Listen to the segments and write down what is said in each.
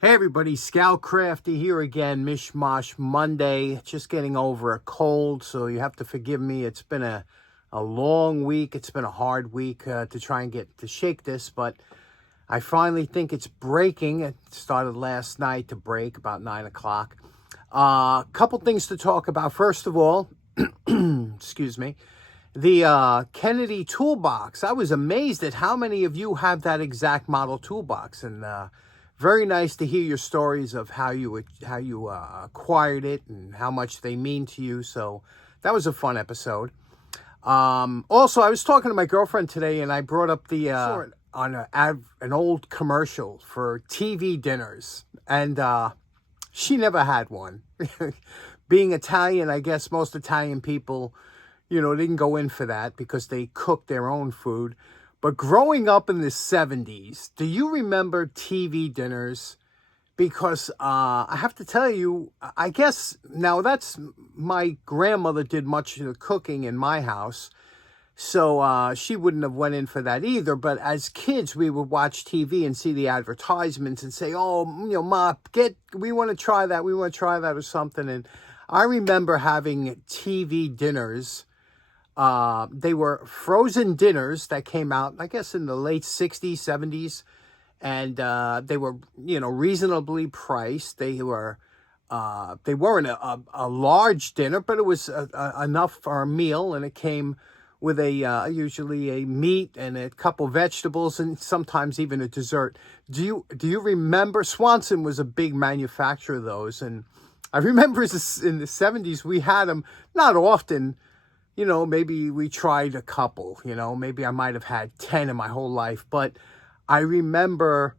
Hey everybody, Scout Crafty here again, Mishmash Monday. Just getting over a cold, so you have to forgive me. It's been a long week. It's been a hard week to try and get to shake this, but I finally think it's breaking. It started last night to break about 9 o'clock. Couple things to talk about. First of all, excuse me, the Kennedy toolbox. I was amazed at how many of you have that exact model toolbox, and very nice to hear your stories of how you acquired it and how much they mean to you. So that was a fun episode. Also, I was talking to my girlfriend today, and I brought up the on an old commercial for TV dinners, and she never had one. Being Italian, I guess most Italian people, didn't go in for that because they cooked their own food. But growing up in the 70s, do you remember TV dinners? Because I have to tell you, I guess now my grandmother did much of the cooking in my house. So she wouldn't have went in for that either. But as kids, we would watch TV and see the advertisements and say, oh, Ma, we want to try that. We want to try that or something. And I remember having TV dinners. They were frozen dinners that came out, I guess, in the late 60s, 70s. And they were, reasonably priced. They weren't a large dinner, but it was enough for a meal. And it came with usually a meat and a couple vegetables and sometimes even a dessert. Do you remember? Swanson was a big manufacturer of those. And I remember in the 70s, we had them not often. Maybe we tried a couple, maybe I might have had 10 in my whole life. But I remember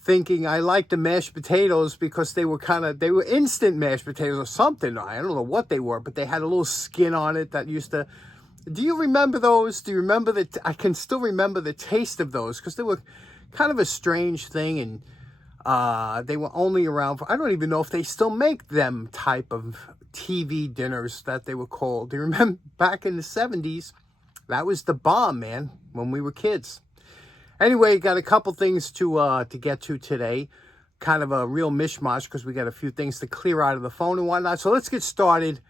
thinking I liked the mashed potatoes because they were instant mashed potatoes or something. I don't know what they were, but they had a little skin on it that used to. Do you remember those? Do you remember that? I can still remember the taste of those because they were kind of a strange thing. And they were only around for, I don't even know if they still make them type of TV dinners that they were called. Do you remember back in the 70s? That was the bomb, man, when we were kids. Anyway, got a couple things to get to today. Kind of a real mishmash because we got a few things to clear out of the phone and whatnot. So let's get started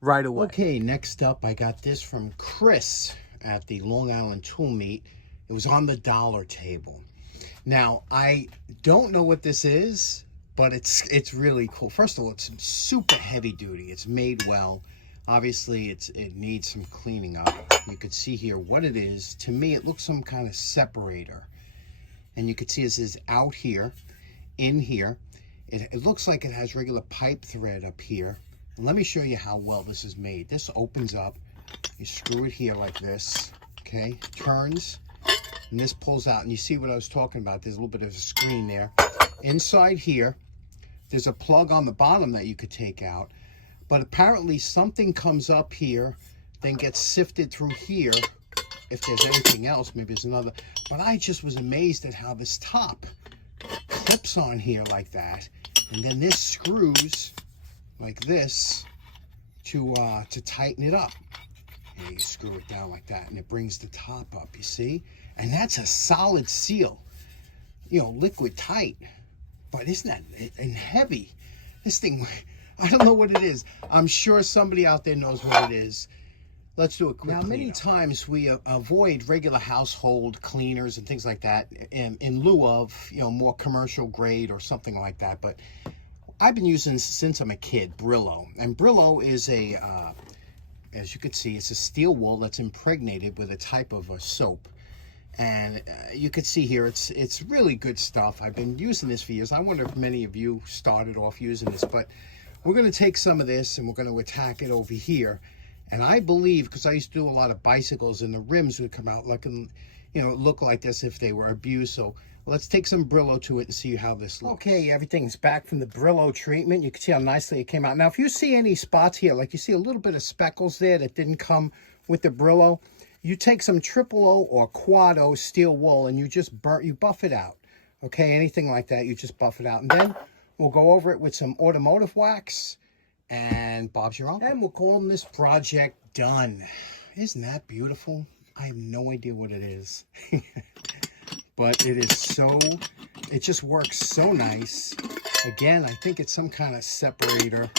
right away. Okay, next up, I got this from Chris at the Long Island Tool Meet. It was on the dollar table. Now, I don't know what this is, but it's really cool. First of all, it's super heavy duty. It's made well. Obviously, it needs some cleaning up. You could see here what it is. To me, it looks some kind of separator. And you could see this is out here, in here. It looks like it has regular pipe thread up here. And let me show you how well this is made. This opens up. You screw it here like this. Okay, turns. And this pulls out, and you see what I was talking about. There's a little bit of a screen there. Inside here, there's a plug on the bottom that you could take out. But apparently something comes up here, then gets sifted through here. If there's anything else, maybe there's another. But I just was amazed at how this top clips on here like that. And then this screws like this to tighten it up. And you screw it down like that, and it brings the top up, you see? And that's a solid seal, liquid tight. But isn't that, and heavy? This thing, I don't know what it is. I'm sure somebody out there knows what it is. Let's do a quick. Now, many times we avoid regular household cleaners and things like that in lieu of, more commercial grade or something like that. But I've been using, since I'm a kid, Brillo. And Brillo is as you can see, it's a steel wool that's impregnated with a type of a soap. And you can see here, it's really good stuff. I've been using this for years. I wonder if many of you started off using this, but we're going to take some of this and we're going to attack it over here. And I believe, because I used to do a lot of bicycles, and the rims would come out looking, look like this if they were abused. So let's take some Brillo to it and see how this looks. Okay, everything's back from the Brillo treatment. You can see how nicely it came out. Now, if you see any spots here, like you see a little bit of speckles there that didn't come with the Brillo, you take some triple O or quad O steel wool and you just buff it out. Okay, anything like that, you just buff it out. And then we'll go over it with some automotive wax and Bob's your uncle. And we'll call this project done. Isn't that beautiful? I have no idea what it is. But it is it just works so nice. Again, I think it's some kind of separator,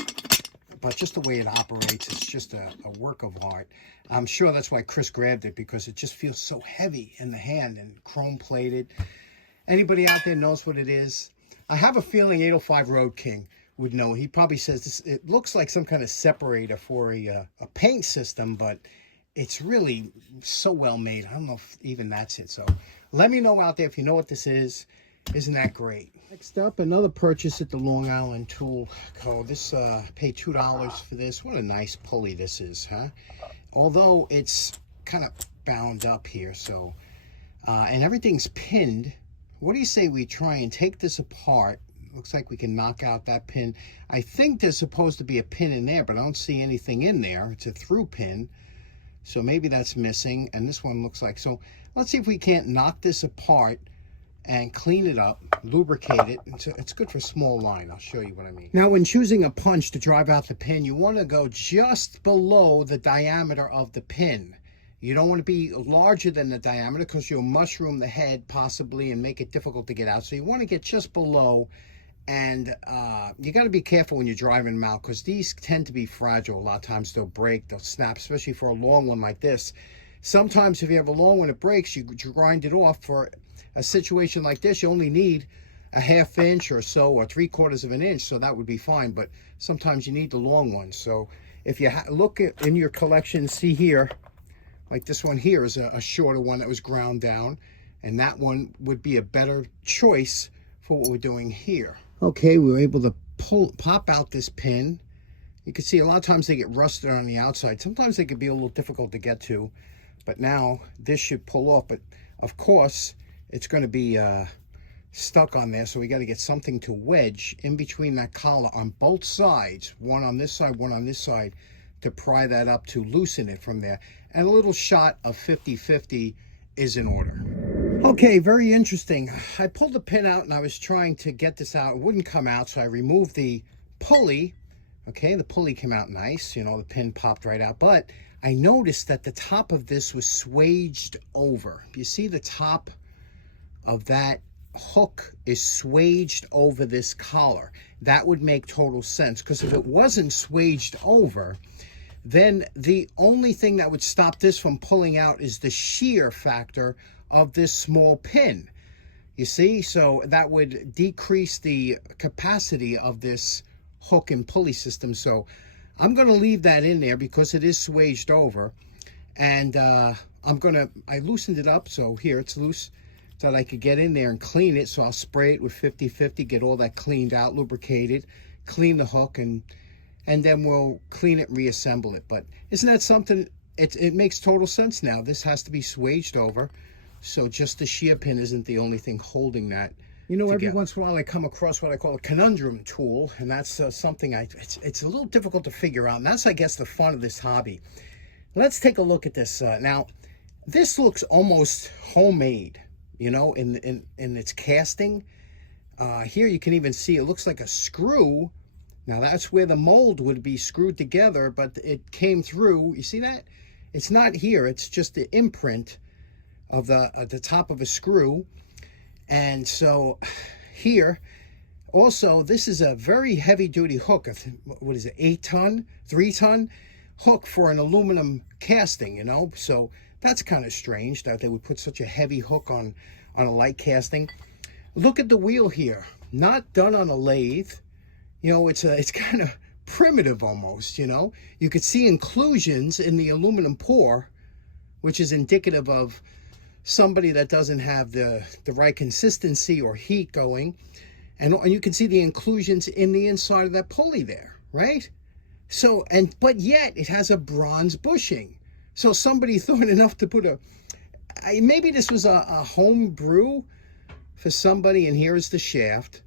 but just the way it operates, it's just a work of art. I'm sure that's why Chris grabbed it, because it just feels so heavy in the hand and chrome plated. Anybody out there knows what it is? I have a feeling 805 Road King would know. He probably says this, it looks like some kind of separator for a paint system, but it's really so well made. I don't know if even that's it. So let me know out there if you know what this is. Isn't that great? Next up, another purchase at the Long Island Tool Co. This paid $2 for this. What a nice pulley this is, huh? Although it's kind of bound up here, so and everything's pinned. What do you say we try and take this apart? Looks like we can knock out that pin. I think there's supposed to be a pin in there, but I don't see anything in there. It's a through pin, so maybe that's missing. And this one looks like, so let's see if we can't knock this apart and clean it up, lubricate it. It's good for small line. I'll show you what I mean. Now, when choosing a punch to drive out the pin, you want to go just below the diameter of the pin. You don't want to be larger than the diameter, because you'll mushroom the head possibly and make it difficult to get out. So you want to get just below, and you got to be careful when you're driving them out, because these tend to be fragile. A lot of times they'll break, they'll snap, especially for a long one like this. Sometimes if you have a long one, it breaks, you grind it off. For a situation like this, you only need a 1/2 inch or so, or 3/4 of an inch, so that would be fine. But sometimes you need the long ones. So if you look in your collection, see here, like this one here is a shorter one that was ground down, and that one would be a better choice for what we're doing here. Okay, we were able to pop out this pin. You can see a lot of times they get rusted on the outside. Sometimes they can be a little difficult to get to, but now this should pull off. But of course, it's going to be stuck on there, so we got to get something to wedge in between that collar on both sides, one on this side, one on this side, to pry that up to loosen it from there. And a little shot of 50-50 is in order. Okay, very interesting. I pulled the pin out and I was trying to get this out. It wouldn't come out, so I removed the pulley. Okay, the pulley came out nice. You know, the pin popped right out. But I noticed that the top of this was swaged over. You see the top of that hook is swaged over this collar. That would make total sense, because if it wasn't swaged over, then the only thing that would stop this from pulling out is the shear factor of this small pin. You see, so that would decrease the capacity of this hook and pulley system. So I'm going to leave that in there because it is swaged over, and I loosened it up, so here it's loose, so that I could get in there and clean it. So I'll spray it with 50-50, get all that cleaned out, lubricated, clean the hook, and then we'll clean it and reassemble it. But isn't that something? It makes total sense now. This has to be swaged over, so just the shear pin isn't the only thing holding that. You know, every once in a while I come across what I call a conundrum tool, and that's something it's a little difficult to figure out, and that's, I guess, the fun of this hobby. Let's take a look at this. Now, this looks almost homemade, you know, in its casting. Here you can even see it looks like a screw. Now that's where the mold would be screwed together, but it came through. You see that? It's not here. It's just the imprint of the top of a screw. And so here, also, this is a very heavy-duty hook. What is it, 8-ton, 3-ton hook for an aluminum casting, you know? So that's kind of strange that they would put such a heavy hook on a light casting. Look at the wheel here. Not done on a lathe. You know, it's kind of primitive almost, you know. You could see inclusions in the aluminum pour, which is indicative of somebody that doesn't have the right consistency or heat going. And you can see the inclusions in the inside of that pulley there, right? So, but yet it has a bronze bushing. So somebody thought enough to put maybe this was a home brew for somebody, and here's the shaft.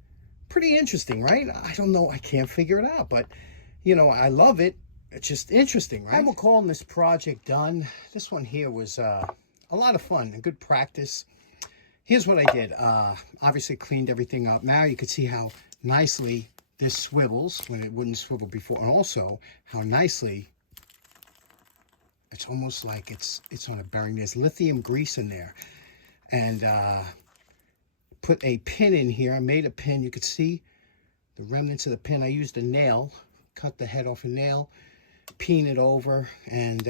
Pretty interesting, right? I don't know, I can't figure it out, but you know, I love it. It's just interesting, right? I'm calling this project done. This one here was a lot of fun and good practice. Here's what I did. Obviously cleaned everything up. Now you can see how nicely this swivels when it wouldn't swivel before, and also how nicely it's almost like it's on a bearing. There's lithium grease in there, and put a pin in here. I made a pin. You could see the remnants of the pin. I used a nail, cut the head off a nail, peen it over, and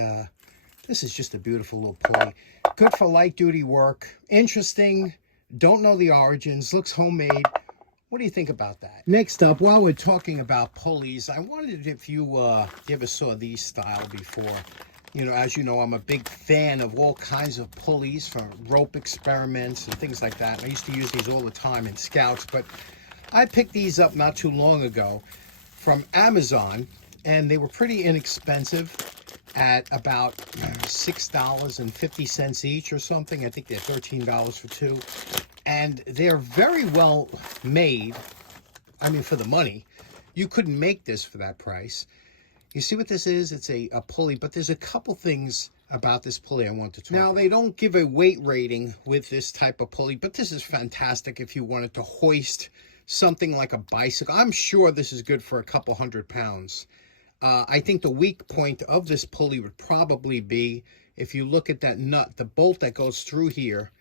this is just a beautiful little pulley. Good for light duty work. Interesting. Don't know the origins. Looks homemade. What do you think about that? Next up, while we're talking about pulleys, I wondered if you ever saw these style before. You know, as you know, I'm a big fan of all kinds of pulleys for rope experiments and things like that. I used to use these all the time in Scouts, but I picked these up not too long ago from Amazon, and they were pretty inexpensive at about $6.50 each or something. I think they're $13 for two. And they're very well made. I mean, for the money. You couldn't make this for that price. You see what this is? It's a pulley, but there's a couple things about this pulley I want to talk about. Now, they don't give a weight rating with this type of pulley, but this is fantastic if you wanted to hoist something like a bicycle. I'm sure this is good for a couple 100 pounds. I think the weak point of this pulley would probably be, if you look at that nut, the bolt that goes through here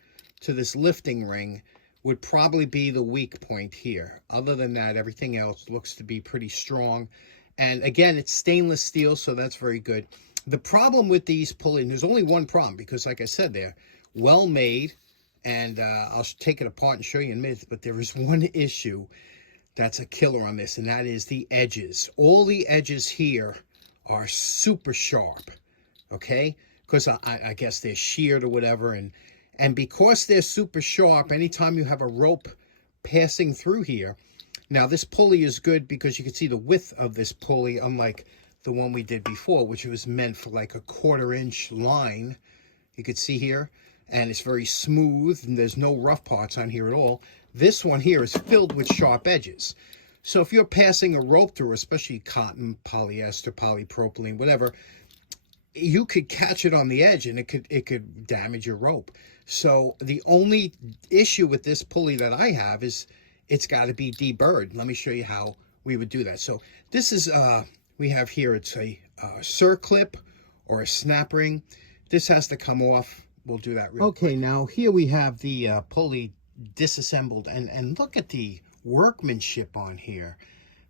to this lifting ring would probably be the weak point here. Other than that, everything else looks to be pretty strong. And again, it's stainless steel, so that's very good. The problem with these pulleys, there's only one problem, because like I said, they're well made, and I'll take it apart and show you in a minute, but there is one issue that's a killer on this, and that is the edges. All the edges here are super sharp, okay? Because I guess they're sheared or whatever, and because they're super sharp, anytime you have a rope passing through here, now this pulley is good because you can see the width of this pulley, unlike the one we did before, which was meant for like a 1/4-inch line. You could see here, and it's very smooth, and there's no rough parts on here at all. This one here is filled with sharp edges. So if you're passing a rope through, especially cotton, polyester, polypropylene, whatever, you could catch it on the edge, and it could damage your rope. So the only issue with this pulley that I have is it's got to be deburred. Let me show you how we would do that. So this is, we have here, it's a circlip or a snap ring. This has to come off. We'll do that real quick. Okay, now here we have the pulley disassembled, and look at the workmanship on here.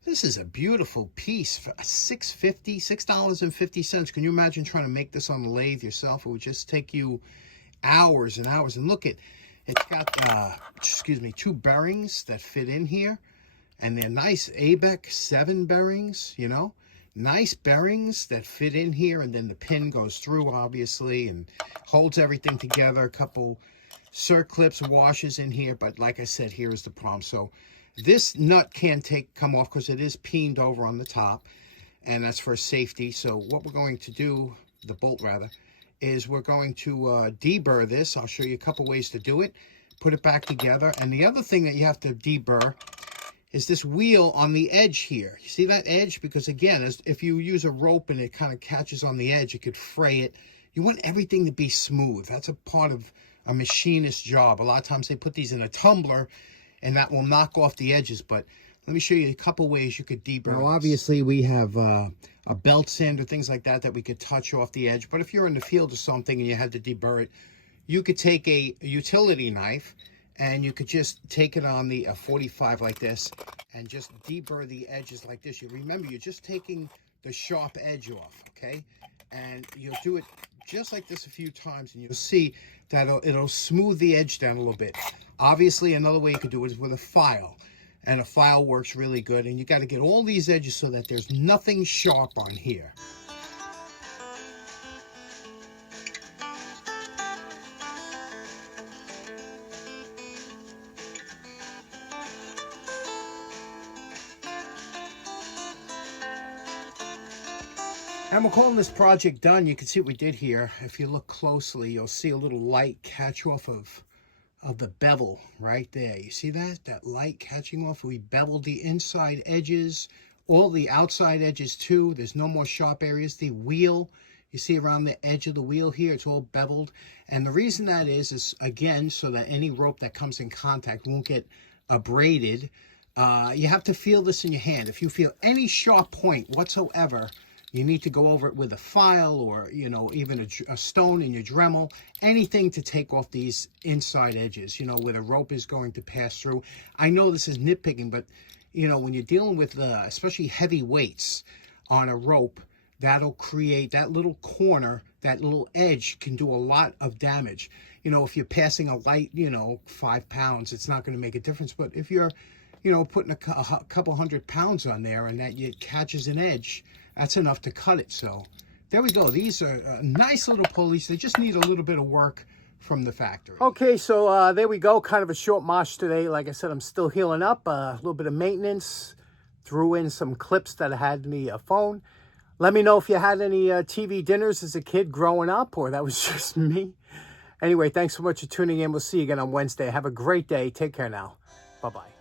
This is a beautiful piece for $6.50. Can you imagine trying to make this on the lathe yourself? It would just take you hours and hours. And look, it's got, two bearings that fit in here. And they're nice ABEC 7 bearings, you know. Nice bearings that fit in here. And then the pin goes through, obviously, and holds everything together. A couple circlips, washers in here. But like I said, here is the problem. So this nut can't come off because it is peened over on the top, and that's for safety. So what we're going to do, the bolt rather, is we're going to deburr this. I'll show you a couple ways to do it. Put it back together. And the other thing that you have to deburr is this wheel on the edge here. You see that edge? Because again, if you use a rope and it kind of catches on the edge, it could fray it. You want everything to be smooth. That's a part of a machinist's job. A lot of times they put these in a tumbler, and that will knock off the edges. But let me show you a couple ways you could deburr. Now, obviously, we have a belt sander, things like that we could touch off the edge. But if you're in the field or something and you had to deburr it, you could take a utility knife, and you could just take it on the 45 like this, and just deburr the edges like this. You remember, you're just taking the sharp edge off, okay? And you'll do it just like this a few times, and you'll see that it'll smooth the edge down a little bit. Obviously, another way you could do it is with a file, and a file works really good. And you got to get all these edges so that there's nothing sharp on here. And we're calling this project done. You can see what we did here. If you look closely, you'll see a little light catch off of the bevel right there. You see that? That light catching off. We beveled the inside edges, all the outside edges too. There's no more sharp areas. The wheel, you see around the edge of the wheel here, it's all beveled. And the reason that is again, so that any rope that comes in contact won't get abraded. You have to feel this in your hand. If you feel any sharp point whatsoever, you need to go over it with a file, or, you know, even a stone in your Dremel, anything to take off these inside edges, you know, where the rope is going to pass through. I know this is nitpicking, but you know, when you're dealing with especially heavy weights on a rope, that'll create that little corner, that little edge can do a lot of damage. You know, if you're passing a light, you know, 5 pounds, it's not going to make a difference. But if you're, you know, putting a couple 100 pounds on there and that it catches an edge, that's enough to cut it. So there we go. These are nice little pulleys. They just need a little bit of work from the factory. Okay, so there we go. Kind of a short mosh today. Like I said, I'm still healing up. A little bit of maintenance. Threw in some clips that I had in the phone. Let me know if you had any TV dinners as a kid growing up, or that was just me. Anyway, thanks so much for tuning in. We'll see you again on Wednesday. Have a great day. Take care now. Bye-bye.